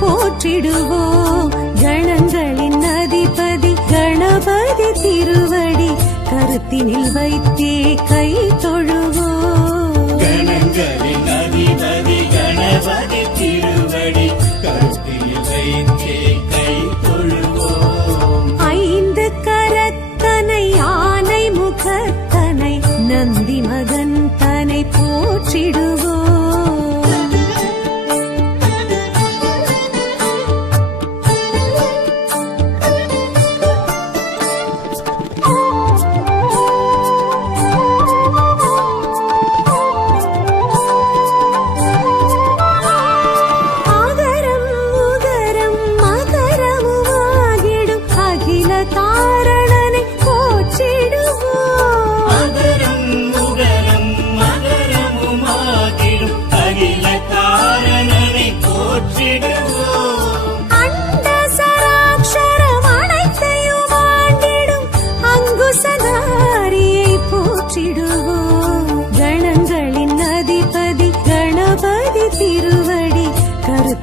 போற்றிடுவோம். கணங்களின் அதிபதி கணபதி திருவடி கருத்தினில் வைத்தே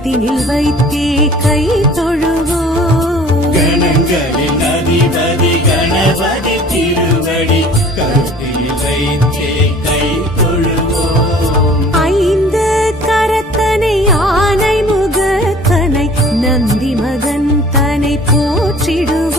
கரத்தினில் வைத்தே கை தொழுவோ கணங்களின் அதிபதி கணபதி திருவடி கருத்தினில் வைத்தே கை தொழுவோம். நந்தி மகன் தனை போற்றிடுவோம்.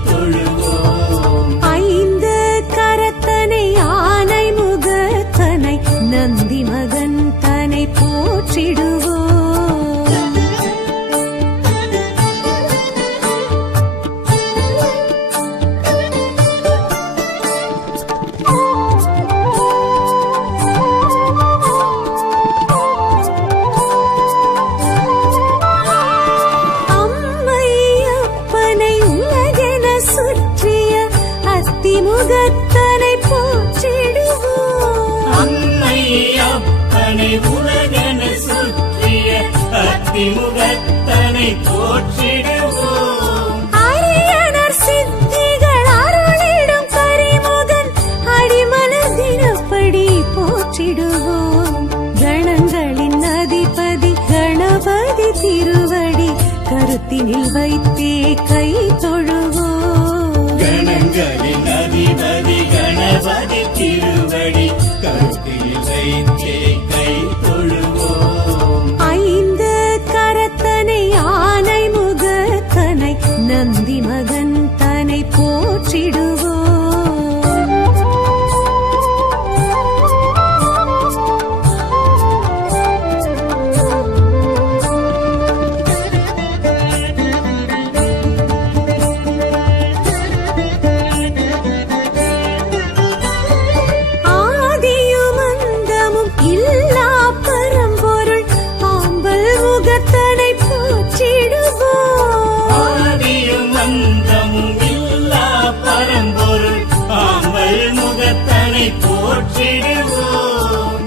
பந்தமும் இல்லா பரம்பொருள். பாம்பை முகத்தனை போற்றிடுவோம்.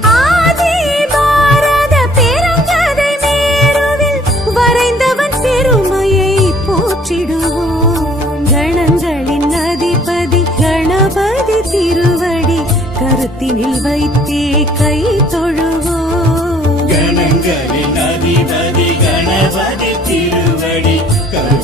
கணங்களின் அதிபதி கணபதி திருவடி கருத்தினில் வைத்தே கை தொழுவோம். கணங்களின் அதிபதி கணபதி திருவடி கரு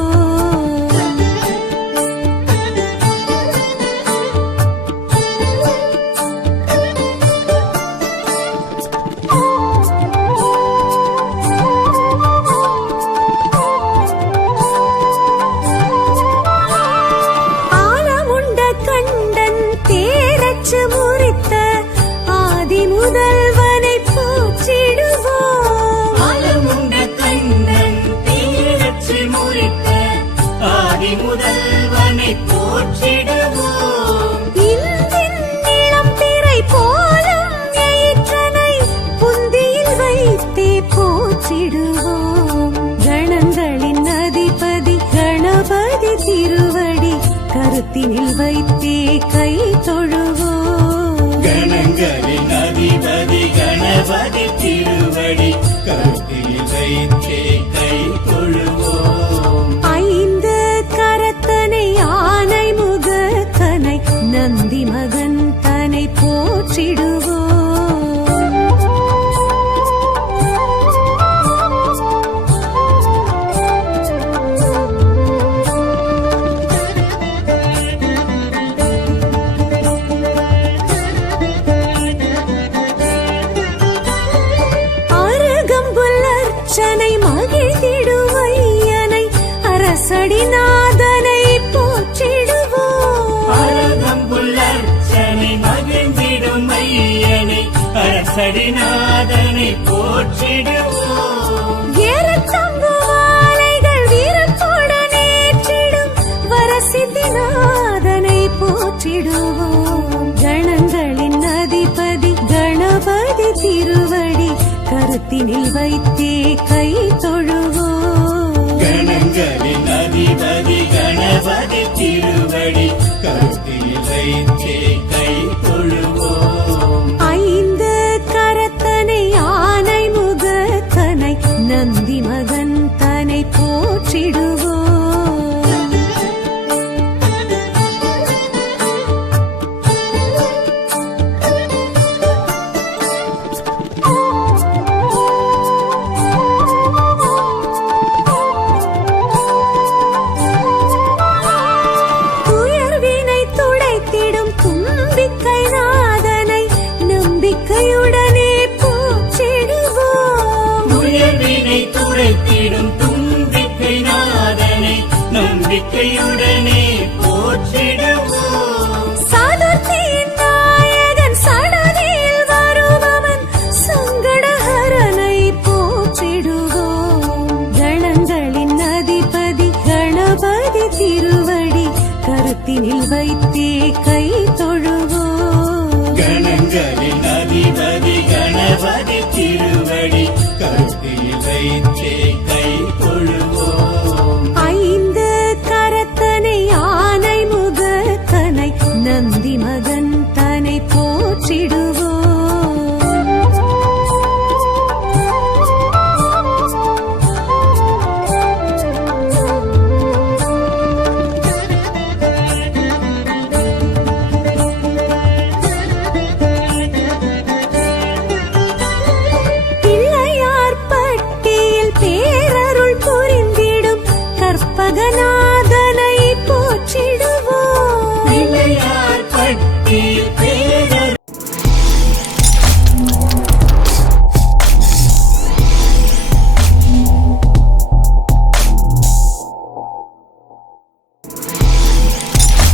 அடிச்சு முறித்த ஆதி முதல்வனை போற்றிடுவோம். அலமுண்ட கண்ணன் தீரச்சு முறித்த ஆதி முதல்வனை போற்றிடுவோம். போற்றிடுவோம். கணங்களின் அதிபதி கணபதி திருவடி கருத்தினில் வைத்தே கை தொழு கணங்களின் அதிபதி கணபதி திருவடி கருத்தில் வைத்தே கை தொழுவோம் அரசடிநாதனை போற்றிடுவோம். அழகம்புல்லர்ச்சனை மகிழ்ந்திடும் ஐயனை அரசடிநாதனை போற்றிடுவோம். ஏறத்தங்கு மாலைகள் வீரத்துடன் ஏற்றிடும் வரசித்திநாதனை போற்றிடுவோம். கணங்களின் அதிபதி கணபதி திருவடி கருத்தினில் வைத்தே கை கணங்களின் அதிபதி கணபதி திருவடி கருத்தில் வைத்தேன் நம்பிக்கையுடனே போற்றிடுவோம். சாதுர்த்தியின் நாயகன் சடதியில் வருபவன் சங்கடஹரனை போற்றிடுவோம். கணங்களின் அதிபதி கணபதி திருவடி கருத்தினில் வைத்தே கை தொழுவோம். கணங்களின் அதிபதி கணபதி திருவடி கருத்தில் வைத்தே